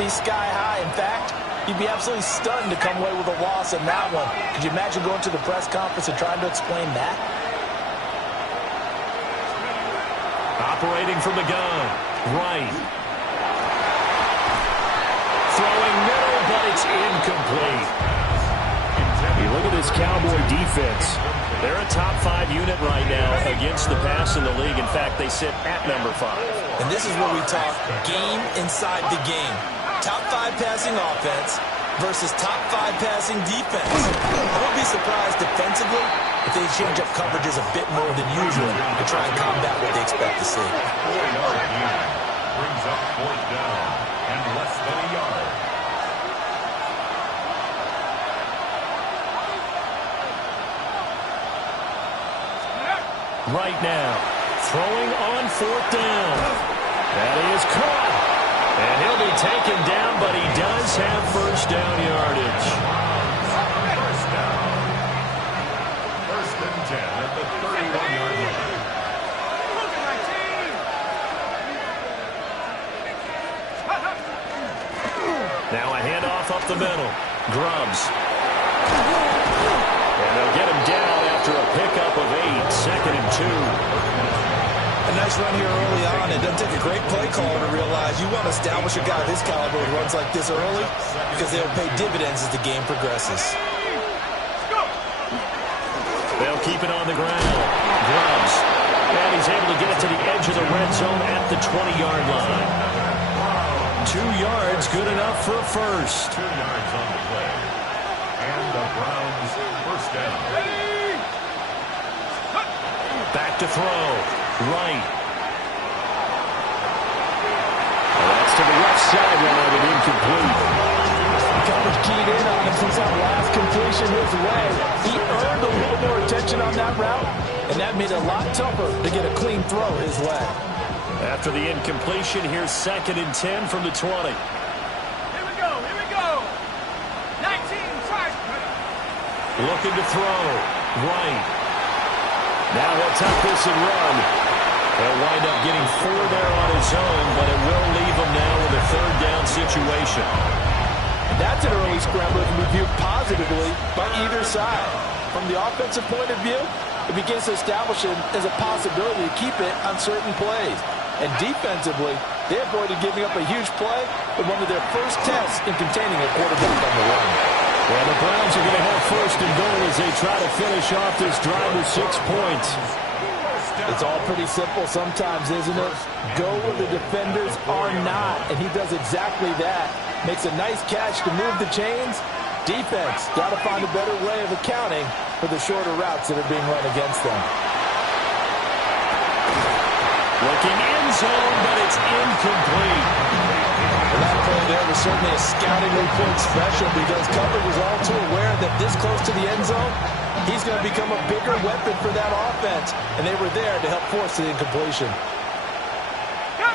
be sky high. In fact, you'd be absolutely stunned to come away with a loss in that one. Could you imagine going to the press conference and trying to explain that? Operating from the gun. Right. Throwing middle, but it's incomplete. You look at this Cowboy defense. They're a top 5 unit right now against the pass in the league. In fact, they sit at number 5. And this is where we talk game inside the game. Top 5 passing offense versus top 5 passing defense. I won't be surprised defensively if they change up coverages a bit more than usual to try and combat what they expect to see. Brings up fourth down and less than a yard. Right now, throwing on fourth down. That is caught. And he'll be taken down, but he does have first down yardage. First down. First and 10 at the 31-yard line. Now a handoff up the middle. Grubbs. And they'll get him down after a pickup of 8. Second and 2. A nice run here early on. It doesn't take a great play caller to realize you want to establish a guy of this caliber who runs like this early because they'll pay dividends as the game progresses. They'll keep it on the ground. Grubbs. And he's able to get it to the edge of the red zone at the 20-yard line. 2 yards, good enough for a first. 2 yards on the play. And the Browns first down. Back to throw. Right. That's to the left sideline and incomplete. Coverage keyed in on him since that last completion his way. He earned a little more attention on that route, and that made it a lot tougher to get a clean throw his way. After the incompletion, here's second and 10 from the 20. Here we go. 19, try. Looking to throw. Right. Now he'll tuck this and run. He'll wind up getting 4 there on his own, but it will leave him now with a third down situation. That's an early scrambler to be viewed positively by either side. From the offensive point of view, it begins to establish it as a possibility to keep it on certain plays. And defensively, they avoided giving up a huge play with one of their first tests in containing a quarterback on the run. Well, the Browns are going to have first and goal as they try to finish off this drive with 6 points. It's all pretty simple sometimes, isn't it? Go where the defenders are not, and he does exactly that. Makes a nice catch to move the chains. Defense got to find a better way of accounting for the shorter routes that are being run against them. Looking end zone, but it's incomplete. Well, that play there was certainly a scouting report special because coverage was all too aware that this close to the end zone, he's going to become a bigger weapon for that offense, and they were there to help force the incompletion. Go!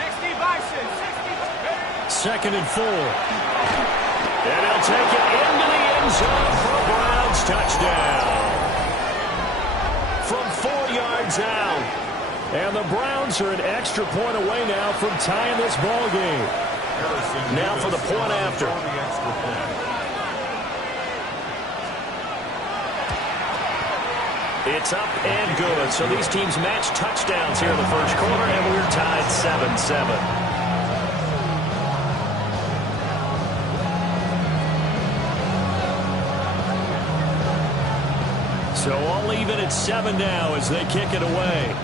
60 Bison, 60. Second and 4. And he'll take it into the end zone for a Browns touchdown. From 4 yards out. And the Browns are an extra point away now from tying this ball game. Now for the point after. It's up and good. So these teams match touchdowns here in the first quarter, and we're tied 7-7. So all even at 7 now as they kick it away.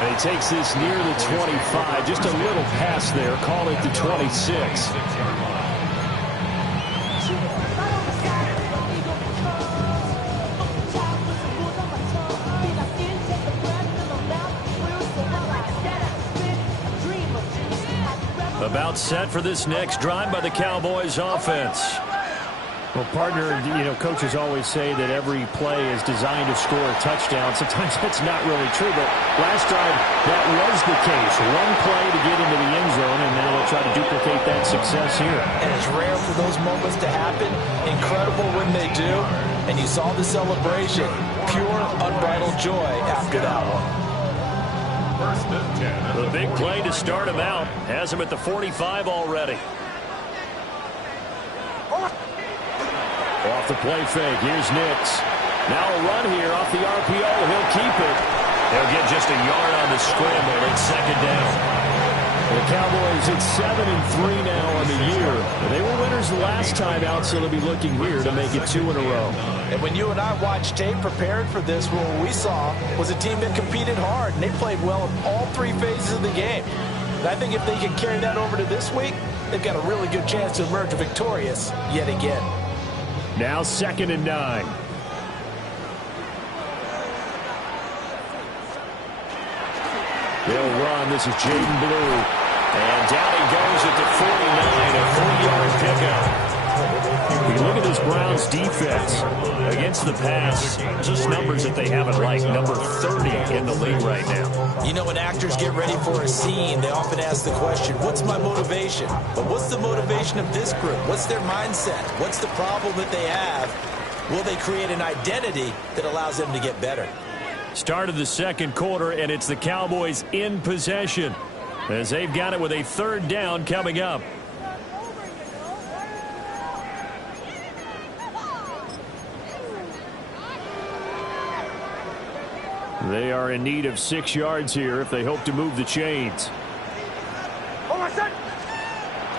And he takes this near the 25. Just a little pass there. Call it the 26. About set for this next drive by the Cowboys offense. Well, partner, coaches always say that every play is designed to score a touchdown. Sometimes that's not really true, but last drive, that was the case. One play to get into the end zone, and now they'll try to duplicate that success here. And it's rare for those moments to happen. Incredible when they do. and you saw the celebration. Pure, unbridled joy after that one. First and 10. The big play to start him out. Has him at the 45 already. Off the play fake. Here's Nix. Now a run here off the RPO. He'll keep it. They'll get just a yard on the scramble. It's second down. The Cowboys at 7-3 now on the year. They were winners the last time out, so they'll be looking here to make it 2 in a row. And when you and I watched tape preparing for this, what we saw was a team that competed hard, and they played well in all 3 phases of the game. And I think if they can carry that over to this week, they've got a really good chance to emerge victorious yet again. Now 2nd and 9. They'll run. This is Jaden Blue. And down he goes at the 49, a 3-yard pickup. You look at this Browns defense Against the pass, just numbers that they haven't liked. Number 30 in the league right now. You know, when actors get ready for a scene, they often ask the question, what's my motivation? But what's the motivation of this group? What's their mindset? What's the problem that they have? Will they create an identity that allows them to get better? Start of the second quarter, and it's the Cowboys in possession as they've got it with a 3rd down coming up. They are in need of 6 yards here if they hope to move the chains.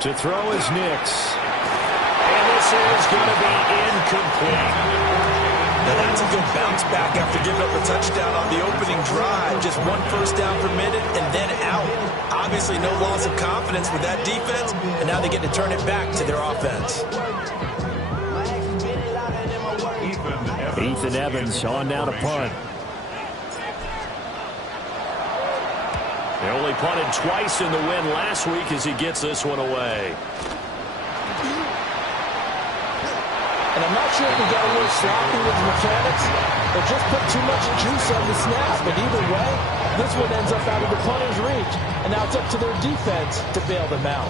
To throw is Nix. And this is going to be incomplete. Now that's a good bounce back after giving up a touchdown on the opening drive. Just 1 first down per minute and then out. Obviously no loss of confidence with that defense, and now they get to turn it back to their offense. Ethan Evans on down to punt. They only punted twice in the win last week as he gets this one away. And I'm not sure if we got a little sloppy with the mechanics or just put too much juice on the snaps. But either way, this one ends up out of the punter's reach. And now it's up to their defense to bail them out.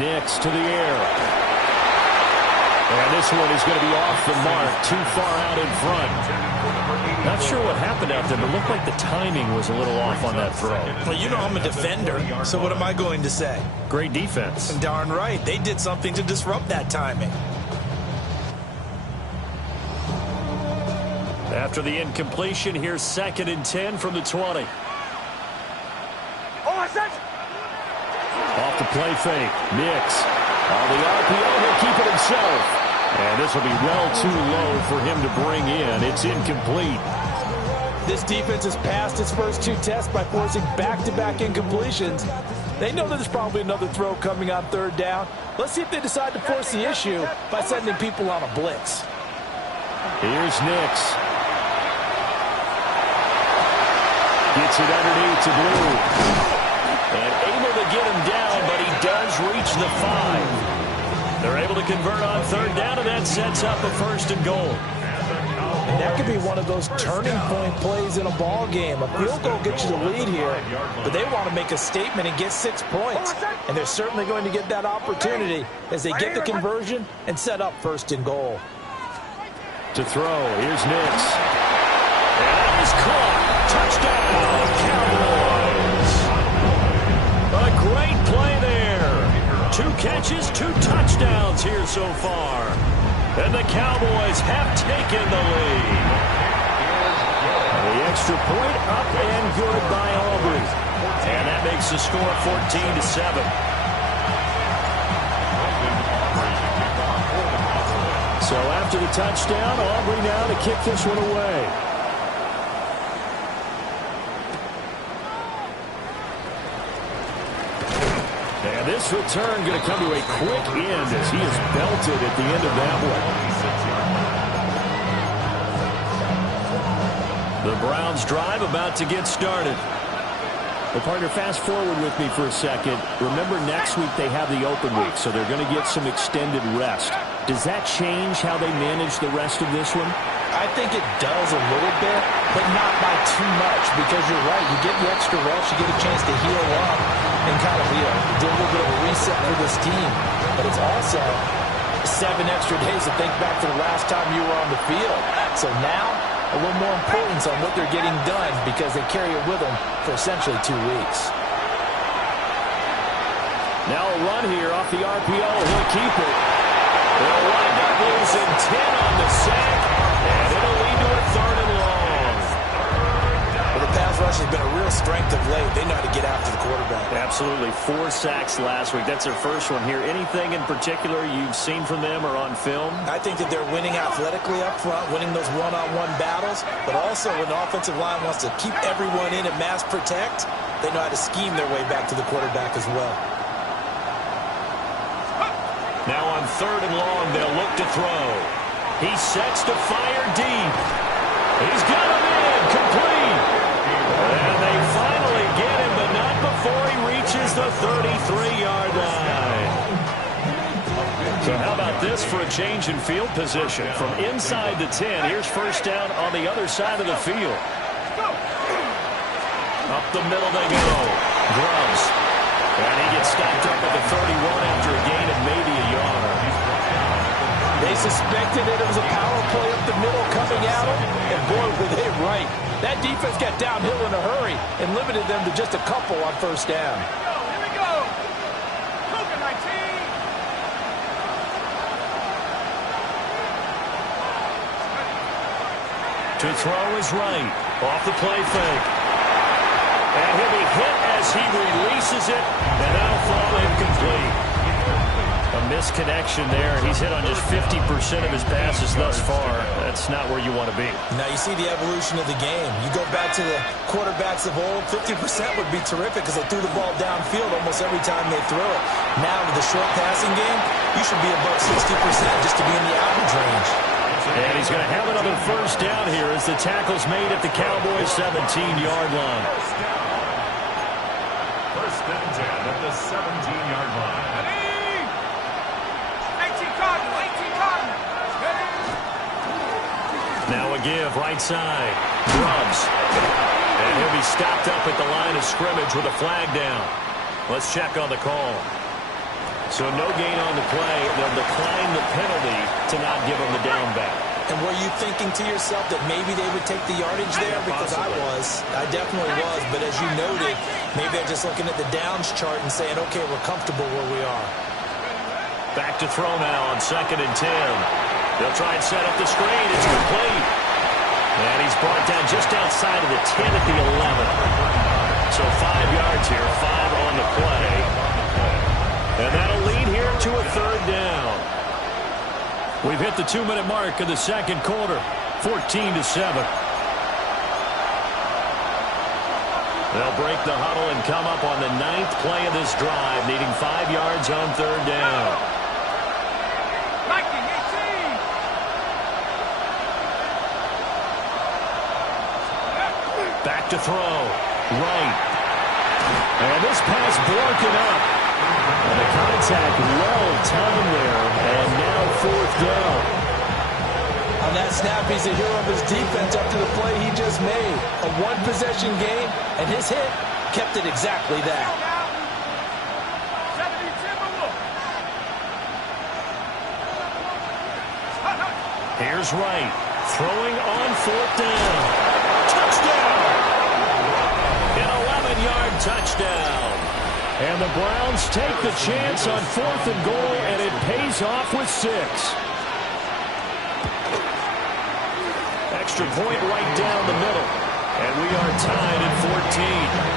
Nix to the air. And this one is going to be off the mark, too far out in front. Not sure what happened out there, but it looked like the timing was a little off on that throw. Well, you know I'm a defender, so what am I going to say? Great defense. Darn right. They did something to disrupt that timing. After the incompletion, here's 2nd and 10 from the 20. Off the play fake. Nix. On the RPO, he'll keep it himself. And this will be well too low for him to bring in. It's incomplete. This defense has passed its first 2 tests by forcing back-to-back incompletions. They know that there's probably another throw coming on 3rd down. Let's see if they decide to force the issue by sending people on a blitz. Here's Nix. Gets it underneath to Blue. And able to get him down, but he does reach the 5. They're able to convert on 3rd down, and that sets up a 1st and goal. And that could be one of those turning point plays in a ball game. A field goal gets you the lead here, but they want to make a statement and get 6 points. And they're certainly going to get that opportunity as they get the conversion and set up 1st and goal. To throw, here's Nix. And that is caught. Touchdown, Cowboys. A great play there. 2 catches, 2 touchdowns here so far. And the Cowboys have taken the lead. The extra point up and good by Aubrey. And that makes the score 14-7. So after the touchdown, Aubrey now to kick this one away. And this return going to come to a quick end as he is belted at the end of that one. The Browns drive about to get started. Well, partner, fast forward with me for a second. Remember, next week they have the open week, so they're going to get some extended rest. Does that change how they manage the rest of this one? I think it does a little bit, but not by too much, because you're right. You get the extra rest, you get a chance to heal up and kind of, do a little bit of a reset for this team. But it's also 7 extra days to think back to the last time you were on the field. So now, a little more importance on what they're getting done because they carry it with them for essentially 2 weeks. Now a run here off the RPO. He'll keep it. They'll wind up losing 10 on the sack, and it'll lead to a 3rd and long. Well, the pass rush has been a real strength of late. They know how to get after the quarterback. Absolutely. 4 sacks last week. That's their first one here. Anything in particular you've seen from them or on film? I think that they're winning athletically up front, winning those one-on-one battles, but also when the offensive line wants to keep everyone in and mass protect, they know how to scheme their way back to the quarterback as well. Now on 3rd and long, they'll look to throw. He sets to fire deep. He's got him in, complete. And they finally get him, but not before he reaches the 33-yard line. So how about this for a change in field position? From inside the 10, here's 1st down on the other side of the field. Up the middle they go. Grubbs. And he gets stopped up at the 31 after a gain of maybe a yard. They suspected it was a power play up the middle coming at them, and boy, were they right. That defense got downhill in a hurry and limited them to just a couple on 1st down. Here we go. Luka 19. To throw is right. Off the play fake. And he'll be hit as he releases it, and that'll fall incomplete. A misconnection there. He's hit on just 50% of his passes thus far. That's not where you want to be. Now you see the evolution of the game. You go back to the quarterbacks of old, 50% would be terrific because they threw the ball downfield almost every time they throw it. Now with the short passing game, you should be above 60% just to be in the average range. And he's going to have another 1st down here as the tackle's made at the Cowboys' 17-yard line. 1st and 10 at the 17-yard line. 18 Cardinal, 18 Cardinal. Now a give, right side. Grubbs. And he'll be stopped up at the line of scrimmage with a flag down. Let's check on the call. So no gain on the play. They'll decline the penalty to not give him the down back. And were you thinking to yourself that maybe they would take the yardage there? Because I was. I definitely was. But as you noted, maybe they're just looking at the downs chart and saying, okay, we're comfortable where we are. Back to throw now on 2nd and 10. They'll try and set up the screen. It's complete. And he's brought down just outside of the 10 at the 11. So 5 yards here, 5 on the play. And that'll lead here to a 3rd down. We've hit the 2-minute mark of the 2nd quarter, 14-7. They'll break the huddle and come up on the 9th play of this drive, needing 5 yards on 3rd down. 19, 18. Back to throw. Right. And this pass broken up. And the contact well-timed there. And now 4th down. On that snap, he's a hero of his defense up to the play he just made. A one-possession game, and his hit kept it exactly that. 70 Timberwolves. Here's Wright. Throwing on 4th down. Touchdown! An 11-yard touchdown. And the Browns take the chance on 4th and goal, and it pays off with 6. Extra point right down the middle. And we are tied at 14.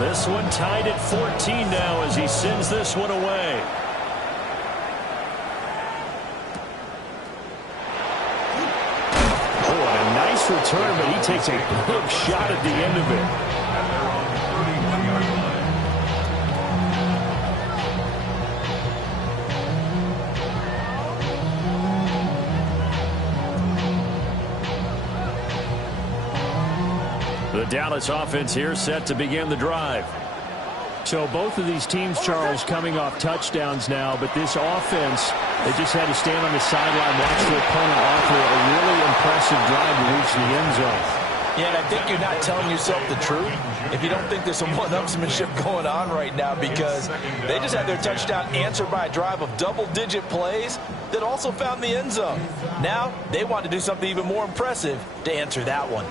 This one tied at 14 now as he sends this one away. Oh, and a nice return, but he takes a big shot at the end of it. Dallas offense here set to begin the drive. So both of these teams, Charles, coming off touchdowns now, but this offense, they just had to stand on the sideline, watch their opponent offer a really impressive drive to reach the end zone. Yeah, and I think you're not telling yourself the truth if you don't think there's some one-upsmanship going on right now, because they just had their touchdown answered by a drive of double-digit plays that also found the end zone. Now they want to do something even more impressive to answer that one.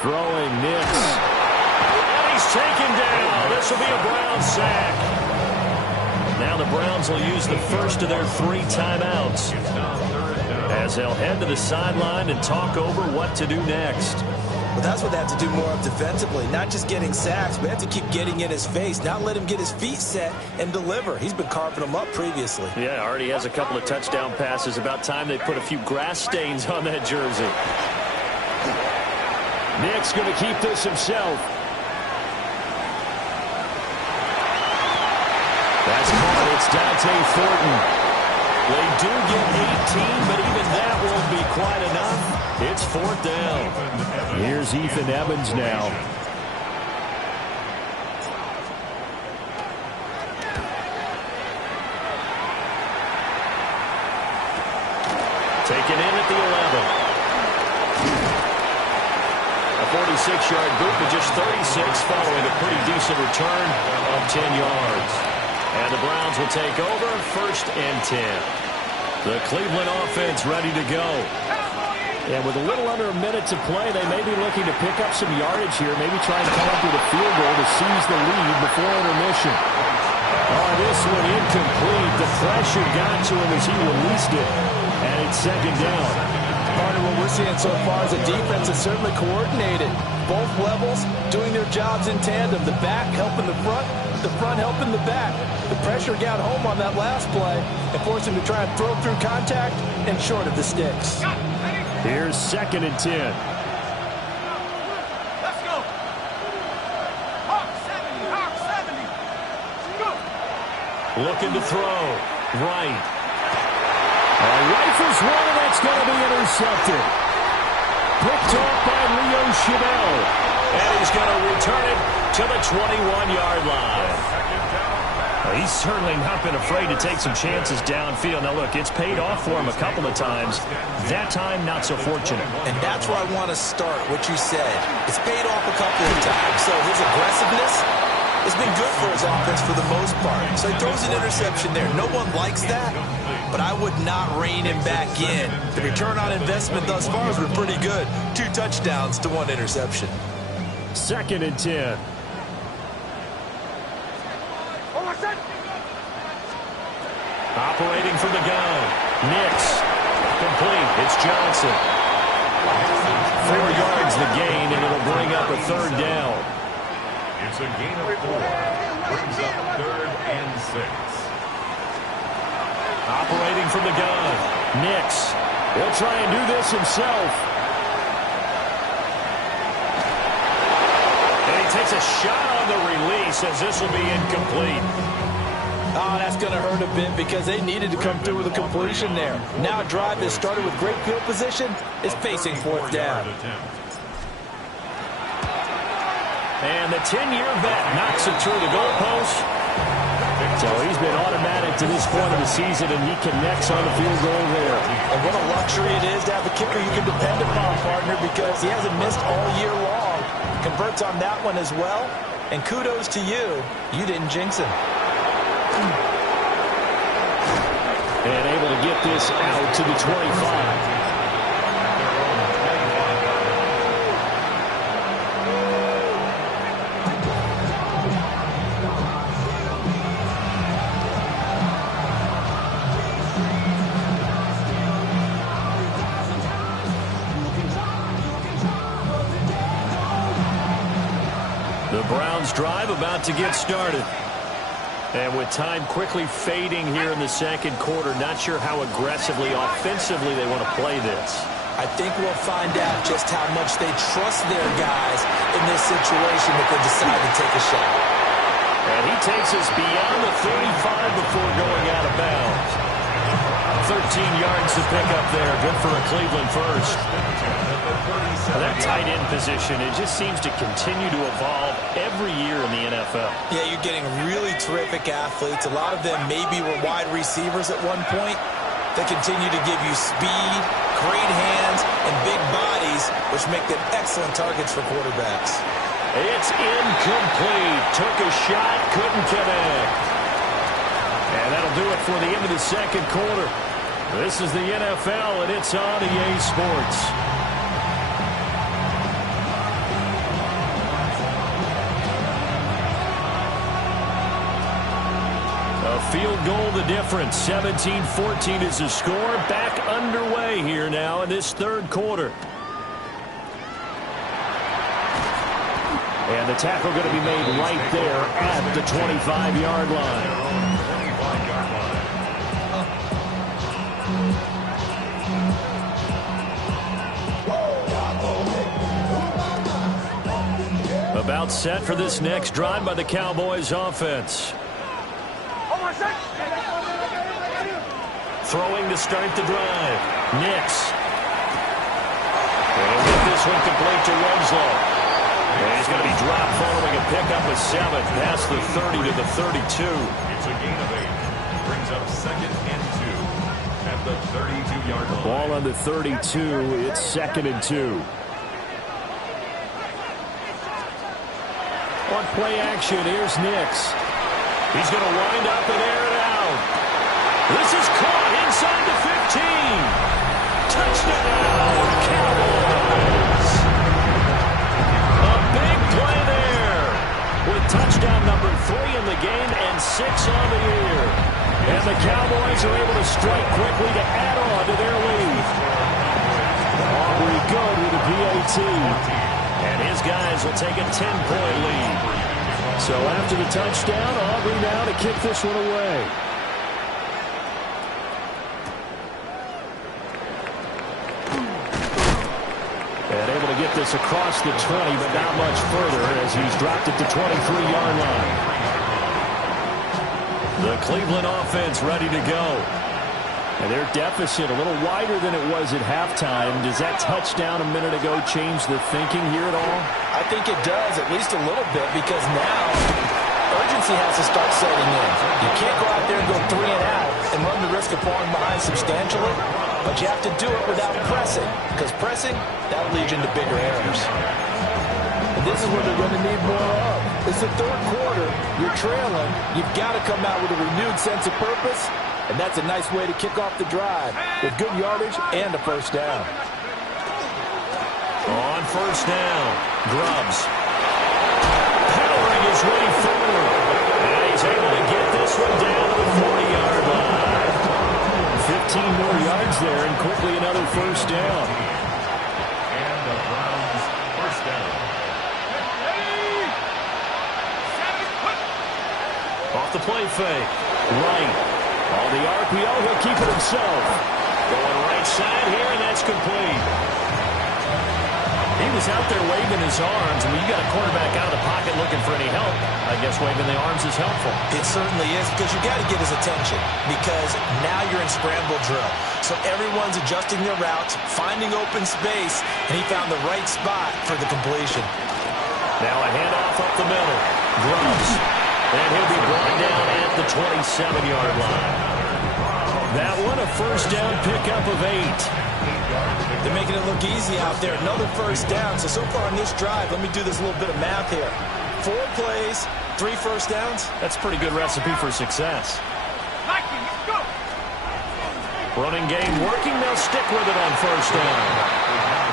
Throwing Nix. And he's taken down. This will be a Browns sack. Now the Browns will use the first of their 3 timeouts as they'll head to the sideline and talk over what to do next. Well, that's what they have to do more of defensively, not just getting sacks, but have to keep getting in his face, not let him get his feet set and deliver. He's been carving them up previously. Yeah, already has a couple of touchdown passes. About time they put a few grass stains on that jersey. Nick's going to keep this himself. That's caught. It's Dante Thornton. They do get 18, but even that won't be quite enough. It's 4th down. Here's Ethan Evans now. Taken in at the 11. A 46-yard boot, but just 36 following a pretty decent return of 10 yards. And the Browns will take over 1st and 10. The Cleveland offense ready to go. And with a little under a minute to play, they may be looking to pick up some yardage here, maybe try and come up with a field goal to seize the lead before intermission. Oh, this one incomplete. The pressure got to him as he released it, and it's 2nd down. Part of what we're seeing so far is the defense is certainly coordinated. Both levels doing their jobs in tandem. The back helping the front helping the back. The pressure got home on that last play and forced him to try and throw through contact and short of the sticks. Here's 2nd and 10. Let's go. Hawk 70, Hawk 70. Go. Looking to throw. Right. Rifles one, and that's going to be intercepted. Picked off by Leo Chenal. And he's going to return it to the 21-yard line. He's certainly not been afraid to take some chances downfield. Now, look, it's paid off for him a couple of times. That time, not so fortunate. And that's where I want to start, what you said. It's paid off a couple of times. So his aggressiveness has been good for his offense for the most part. So he throws an interception there. No one likes that, but I would not rein him back in. The return on investment thus far has been pretty good. 2 touchdowns to 1 interception. 2nd and 10. Operating from the gun. Nix. Complete. It's Johnson. 4 yards the gain, and it'll bring up a 3rd down. It's a gain of 4. Brings up 3rd and 6. Operating from the gun. Nix. He'll try and do this himself. And he takes a shot on the release as this will be incomplete. Oh, that's going to hurt a bit because they needed to come through with a completion there. Now a drive that started with great field position is facing 4th down. And the 10-year vet knocks it through the goalpost. So he's been automatic to this point of the season, and he connects on the field goal there. And what a luxury it is to have a kicker you can depend upon, partner, because he hasn't missed all year long. Converts on that one as well. And kudos to you. You didn't jinx him. And able to get this out to the 25. The Browns drive about to get started. And with time quickly fading here in the 2nd quarter, not sure how aggressively, offensively they want to play this. I think we'll find out just how much they trust their guys in this situation if they decide to take a shot. And he takes us beyond the 35 before going out of bounds. 13 yards to pick up there. Good for a Cleveland first. That tight end position, it just seems to continue to evolve every year in the NFL. Yeah, you're getting really terrific athletes. A lot of them maybe were wide receivers at one point. They continue to give you speed, great hands, and big bodies, which make them excellent targets for quarterbacks. It's incomplete. Took a shot, couldn't connect. And that'll do it for the end of the second quarter. This is the NFL, and it's on EA Sports. A field goal the difference. 17-14 is the score. Back underway here now in this third quarter. And the tackle going to be made right there at the 25-yard line. About set for this next drive by the Cowboys offense. Throwing to start the drive. Nix. And get this one complete to Winslow. And he's going to be dropped following a pickup of 7 past the 30 to the 32. It's a gain of 8. Brings up 2nd and 2 at the 32-yard line. Ball on the 32. It's 2nd and 2. On play action, here's Nix. He's going to wind up and air it out. This is caught inside the 15. Touchdown, Cowboys. A big play there with touchdown number 3 in the game and 6 on the year. And the Cowboys are able to strike quickly to add on to their lead. Aubrey good with a PAT. And his guys will take a 10-point lead. So after the touchdown, Aubrey now to kick this one away. And able to get this across the 20, but not much further as he's dropped it to 23-yard line. The Cleveland offense ready to go. And their deficit a little wider than it was at halftime. Does that touchdown a minute ago change the thinking here at all? I think it does, at least a little bit, because now urgency has to start setting in. You can't go out there and go 3 and out and run the risk of falling behind substantially, but you have to do it without pressing, because pressing, that'll lead you into bigger errors. And this is what they're going to need more of. It's the third quarter. You're trailing. You've got to come out with a renewed sense of purpose. And that's a nice way to kick off the drive with good yardage and a first down. On first down, Grubbs. Powering his way forward. And he's able to get this one down to the 40-yard line. 15 more yards there and quickly another first down. And the Browns first down. Off the play fake. Right. All the RPO, he'll keep it himself. Going right side here, and that's complete. He was out there waving his arms. I mean, you got a quarterback out of the pocket looking for any help. I guess waving the arms is helpful. It certainly is, because you got to get his attention, because now you're in scramble drill. So everyone's adjusting their routes, finding open space, and he found the right spot for the completion. Now a handoff up the middle. Grubbs. And he'll be brought down at the 27-yard line. That one, a first down pickup of 8. They're making it look easy out there. Another first down. So far in this drive, let me do this little bit of math here. 4 plays, 3 first downs. That's a pretty good recipe for success. Running game working. They'll stick with it on first down.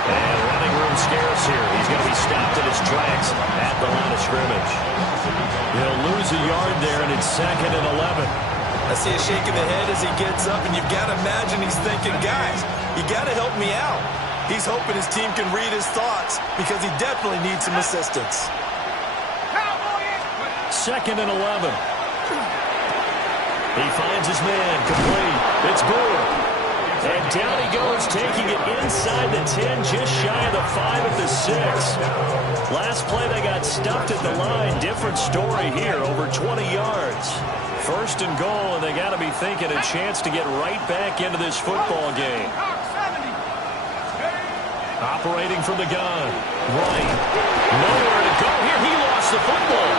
And running room scarce here. He's going to be stopped in his tracks at the line of scrimmage. He'll lose a yard there, and it's 2nd and 11. I see a shake of the head as he gets up, and you've got to imagine he's thinking, guys, you got to help me out. He's hoping his team can read his thoughts because he definitely needs some assistance. 2nd and 11. He finds his man, complete. It's Boer. And down he goes, taking it inside the 10, just shy of the 5 at the 6. Last play, they got stuffed at the line. Different story here, over 20 yards. First and goal, and they got to be thinking a chance to get right back into this football game. Operating from the gun. Right. Nowhere to go here. He lost the football.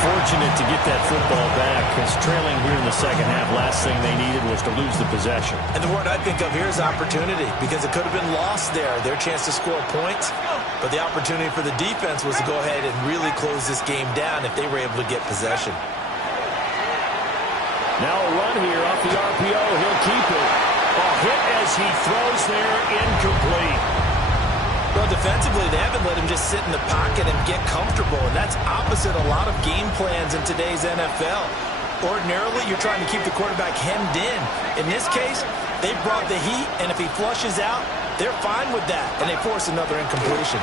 Fortunate to get that football back, because trailing here in the second half, last thing they needed was to lose the possession. And the word I think of here is opportunity, because it could have been lost there, their chance to score points. But the opportunity for the defense was to go ahead and really close this game down if they were able to get possession. Now a run here off the RPO. He'll keep it. A hit as he throws there, incomplete. Well, defensively, they haven't let him just sit in the pocket and get comfortable, and that's opposite a lot of game plans in today's NFL. Ordinarily, you're trying to keep the quarterback hemmed in. In this case, they brought the heat, and if he flushes out, they're fine with that, and they force another incompletion.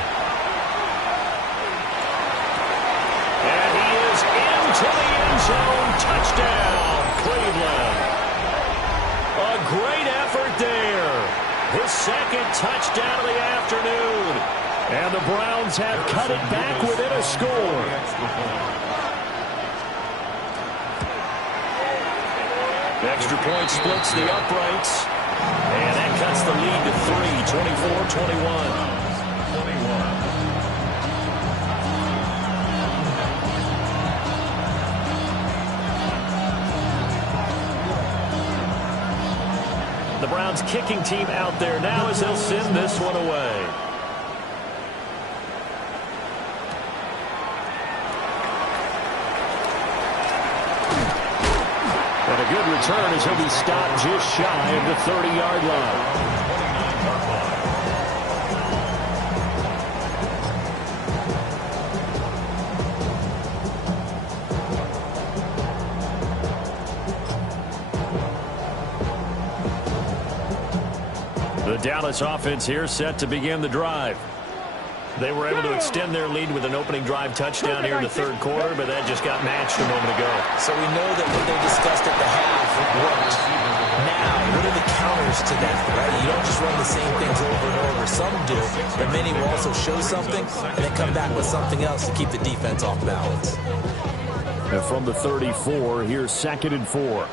And he is into the end zone. Touchdown, Cleveland. A great effort there. His second touchdown of the afternoon. And the Browns have cut it back within a score. Extra point splits the uprights. And that cuts the lead to 3, 24-21. The Browns kicking team out there now as they'll send this one away. And a good return as he'll be stopped just shy of the 30-yard line. The Dallas offense here set to begin the drive. They were able to extend their lead with an opening drive touchdown here in the third quarter, but that just got matched a moment ago. So we know that what they discussed at the half worked. Now, what are the counters to that, right? You don't just run the same things over and over. Some do, but many will also show something and then come back with something else to keep the defense off balance. And from the 34, here's 2nd and 4.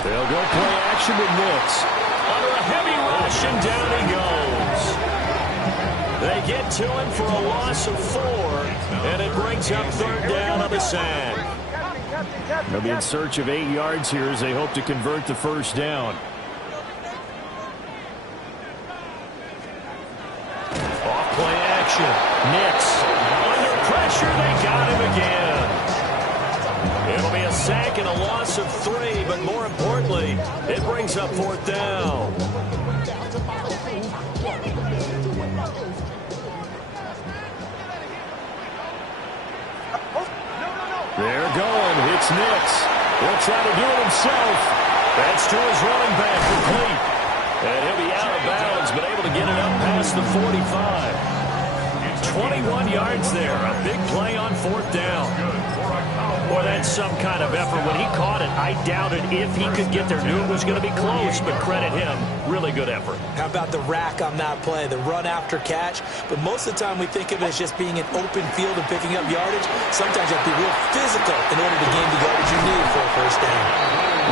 They'll go play action with Nix. Under a heavy rush, and down he goes. They get to him for a loss of 4, and it brings up 3rd down on the sack. They'll be in search of 8 yards here as they hope to convert the first down. Off play action. Nix. Under pressure, they got him again. It'll be a sack and a loss of 3, but more importantly, it brings up 4th down. They're going. It's Nix. He'll try to do it himself. That's to his running back, complete. And he'll be out of bounds, but able to get it up past the 45. 21 yards there. A big play on 4th down. Boy, that's some kind of effort. When he caught it, I doubted if he could get there. Knew it was going to be close, but credit him. Really good effort. How about the rack on that play, the run after catch? But most of the time we think of it as just being an open field and picking up yardage. Sometimes you have to be real physical in order to gain the yardage you need for a first down.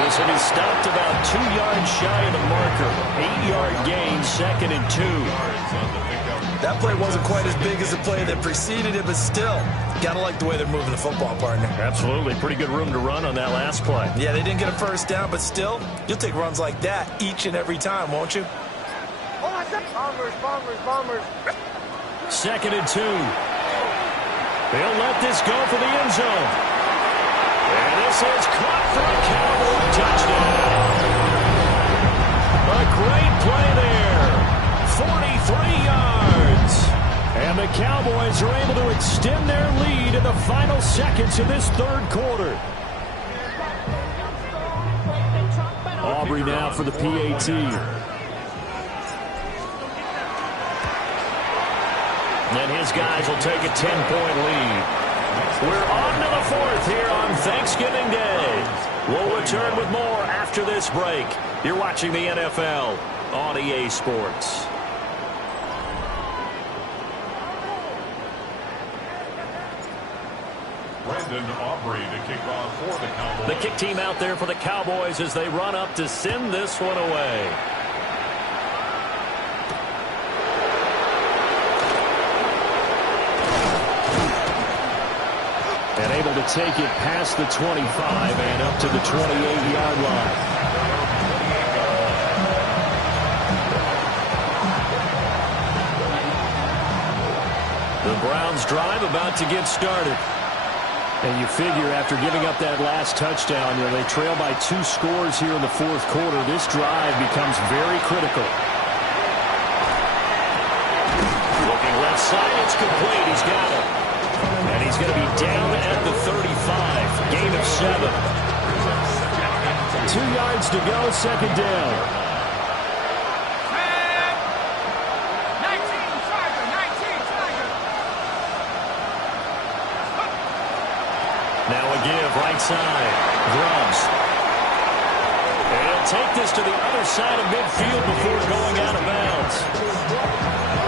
Listen, he stopped about 2 yards shy of the marker. 8-yard gain, 2nd and 2. That play wasn't quite as big as the play that preceded it, but still, gotta like the way they're moving the football, partner. Absolutely. Pretty good room to run on that last play. Yeah, they didn't get a first down, but still, you'll take runs like that each and every time, won't you? Bombers. 2nd and 2. They'll let this go for the end zone. And this is caught for a Cowboy touchdown. A great play there. 43 yards. And the Cowboys are able to extend their lead in the final seconds of this third quarter. Aubrey now for the PAT. And his guys will take a 10-point lead. We're on to the 4th here on Thanksgiving Day. We'll return with more after this break. You're watching the NFL on EA Sports. Preston Aubrey to kick off for the Cowboys. The kick team out there for the Cowboys as they run up to send this one away. And able to take it past the 25 and up to the 28-yard line. The Browns drive about to get started. And you figure after giving up that last touchdown, they trail by 2 scores here in the fourth quarter. This drive becomes very critical. Looking left side, it's complete. He's got it. And he's going to be down at the 35. Gain of 7. 2 yards to go, second down. 19 Tiger. Now a give, right side. Grubs. And he'll take this to the other side of midfield before going out of bounds.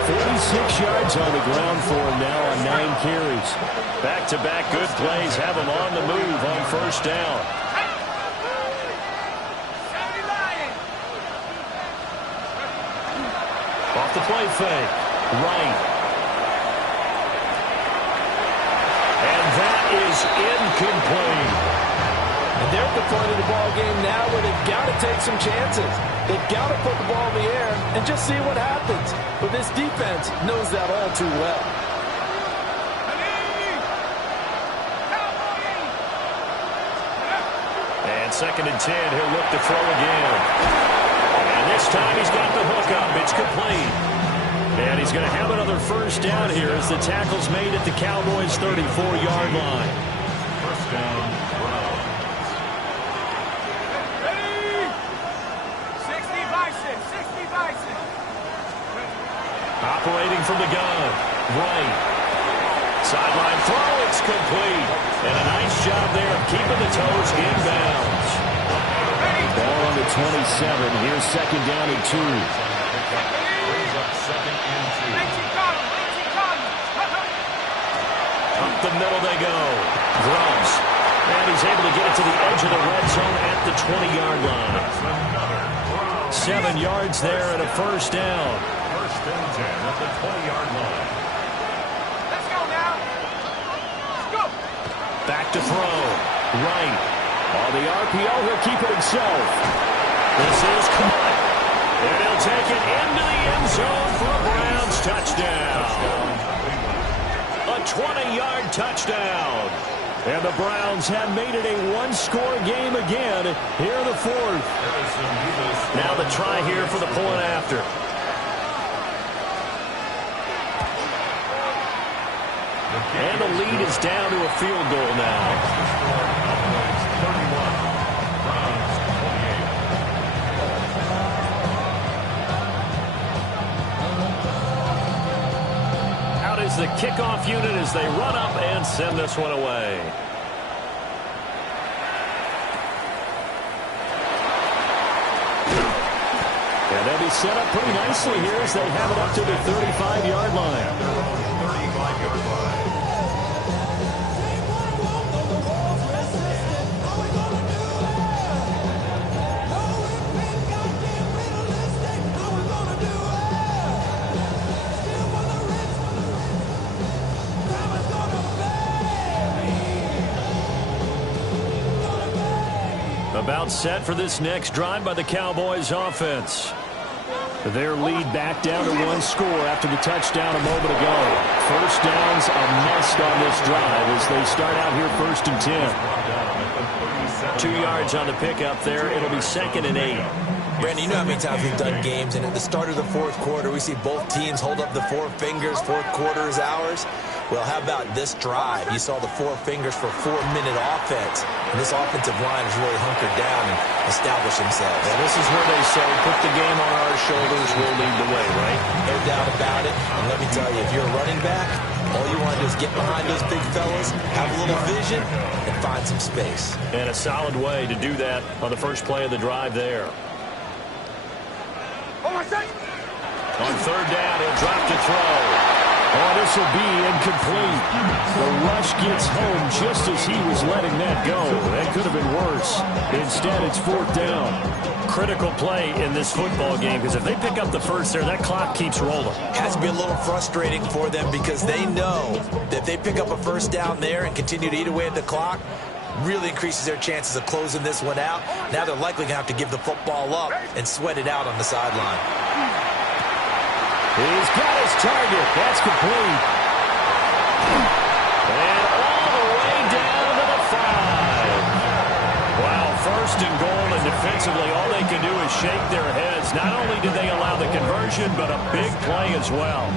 46 yards on the ground for him now on 9 carries. Back-to-back good plays have him on the move on first down. Off the play fake. Right. And that is incomplete. And they're at the point of the ball game now where they've got to take some chances. They've got to put the ball in the air and just see what happens. But this defense knows that all too well. And 2nd and 10, he'll look to throw again. And this time he's got the hook up. It's complete. And he's going to have another first down here as the tackle's made at the Cowboys' 34-yard line. First down, Browns. 60 Bison. Operating from the gun. Right. Sideline throw. It's complete. And a nice job there of keeping the toes inbounds. Ball on the 27. Here's second down and 2. Brings up 2nd and 2. Up the middle they go. Grubs. And he's able to get it to the edge of the red zone at the 20-yard line. 7 yards there and a first down. First and 10 at the 20-yard line. Let's go now. Let's go. Back to throw. Right. On the RPO, he'll keep it himself. This is caught. And he'll take it into the end zone for a Browns touchdown. A 20-yard touchdown. And the Browns have made it a one-score game again here in the fourth. Now the try here for the point after. And the lead is down to a field goal now. 31. Browns 28. Out is the kickoff unit as they run up and send this one away. And they'll be set up pretty nicely here as they have it up to the 35-yard line. 35-yard line. About set for this next drive by the Cowboys offense. Their lead back down to one score after the touchdown a moment ago. First downs a must on this drive as they start out here 1st and 10. 2 yards on the pickup there. It'll be 2nd and 8. Brandon, you know how many times we've done games, and at the start of the fourth quarter, we see both teams hold up the 4 fingers, fourth quarter is ours. Well, how about this drive? You saw the 4 fingers for 4-minute offense, and this offensive line has really hunkered down and established themselves. And this is where they say, put the game on our shoulders, we'll lead the way, right? No doubt about it. And let me tell you, if you're a running back, all you want to do is get behind those big fellas, have a little vision, and find some space. And a solid way to do that on the first play of the drive there. On 3rd down, he'll drop to throw. Oh, this will be incomplete. The rush gets home just as he was letting that go. That could have been worse. Instead, it's 4th down. Critical play in this football game, because if they pick up the first there, that clock keeps rolling. Has to be a little frustrating for them because they know that if they pick up a first down there and continue to eat away at the clock, really increases their chances of closing this one out. Now they're likely going to have to give the football up and sweat it out on the sideline. He's got his target. That's complete. And all the way down to the 5. Wow, 1st and goal, and defensively all they can do is shake their heads. Not only did they allow the conversion, but a big play as well.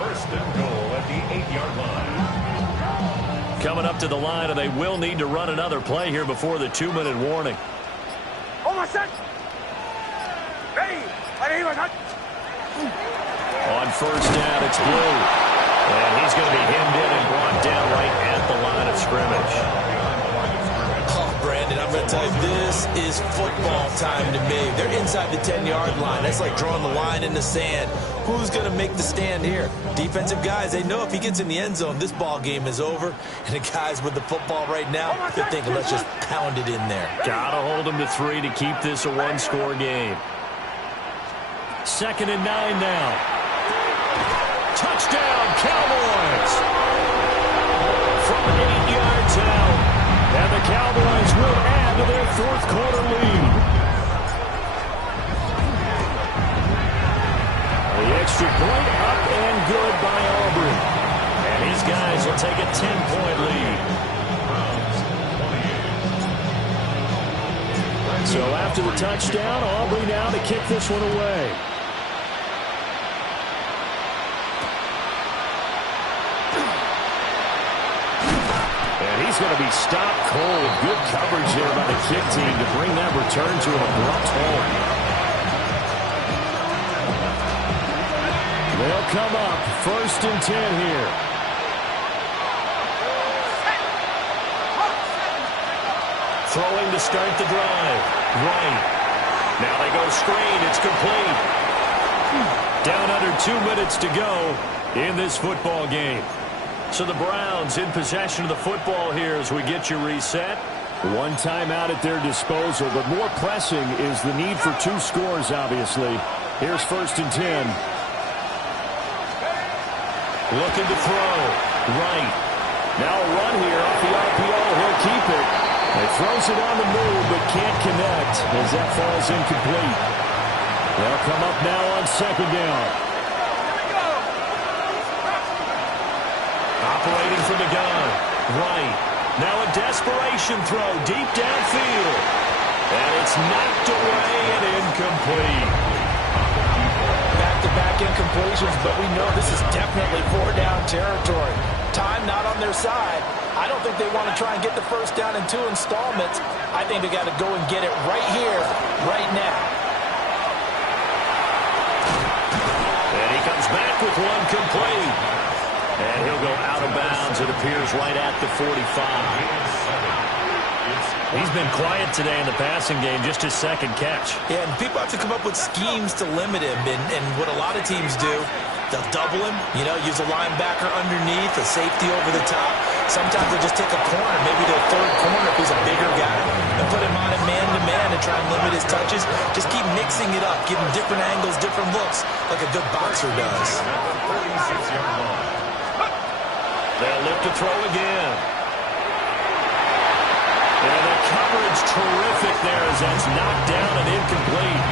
1st and goal at the 8-yard line. Coming up to the line, and they will need to run another play here before the 2-minute warning. On 1st down, it's Blue. And he's going to be hemmed in and brought down right at the line of scrimmage. Oh, Brandon, I'm going to tell you, this is football time to me. They're inside the 10-yard line. That's like drawing the line in the sand. Who's going to make the stand here? Defensive guys, they know if he gets in the end zone, this ball game is over. And the guys with the football right now, they're thinking, let's just pound it in there. Got to hold them to 3 to keep this a one-score game. 2nd and 9 now. Touchdown, Cowboys! From 8 yards out. And the Cowboys will add to their 4th quarter lead. The extra point up and good by Aubrey. And these guys will take a 10-point lead. So after the touchdown, Aubrey now to kick this one away. And he's going to be stopped cold. Good coverage there by the kick team to bring that return to an abrupt halt. They'll come up 1st and 10 here. Throwing to start the drive. Right. Now they go screen. It's complete. Down under 2 minutes to go in this football game. So the Browns in possession of the football here as we get you reset. One timeout at their disposal, but more pressing is the need for 2 scores, obviously. Here's 1st and 10. Looking to throw. Right. Now a run here off the RPO. He'll keep it. He throws it on the move, but can't connect as that falls incomplete. They'll come up now on 2nd down. Operating from the gun. Right. Now a desperation throw deep downfield. And it's knocked away and incomplete. Back-to-back incompletions, but we know this is definitely 4-down territory. Time not on their side. I don't think they want to try and get the first down in 2 installments. I think they got to go and get it right here, right now. And he comes back with one complete. And he'll go out of bounds, it appears, right at the 45. He's been quiet today in the passing game, just his 2nd catch. Yeah, and people have to come up with schemes to limit him. And what a lot of teams do, they'll double him, use a linebacker underneath, a safety over the top. Sometimes they'll just take a corner, maybe their 3rd corner if he's a bigger guy, and put him on a man-to-man and try and limit his touches. Just keep mixing it up, give him different angles, different looks, like a good boxer does. They'll look to throw again. And the coverage terrific there as that's knocked down and incomplete.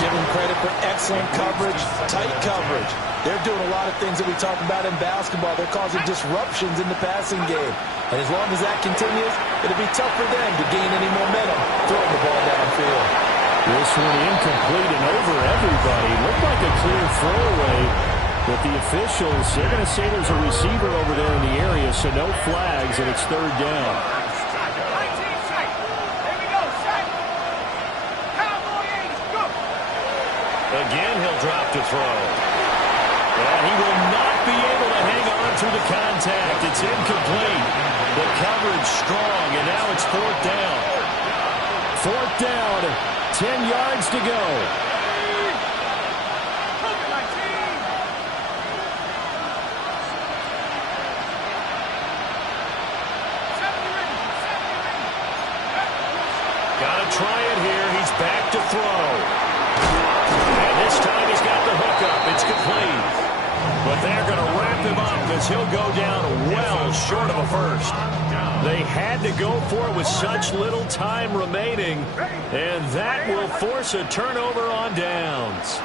Give them credit for excellent coverage, tight coverage. They're doing a lot of things that we talk about in basketball. They're causing disruptions in the passing game. And as long as that continues, it'll be tough for them to gain any momentum throwing the ball downfield. This one incomplete and over everybody. Looked like a clear throwaway. But the officials, they're going to say there's a receiver over there in the area, so no flags, and it's 3rd down. Again, he'll drop to throw. And he will not be able to hang on through the contact. It's incomplete. The coverage strong, and now it's 4th down. 4th down, 10 yards to go. try it here. He's back to throw. And this time he's got the hook up. It's complete. But they're going to wrap him up as he'll go down well short of a first. They had to go for it with such little time remaining, and that will force a turnover on downs.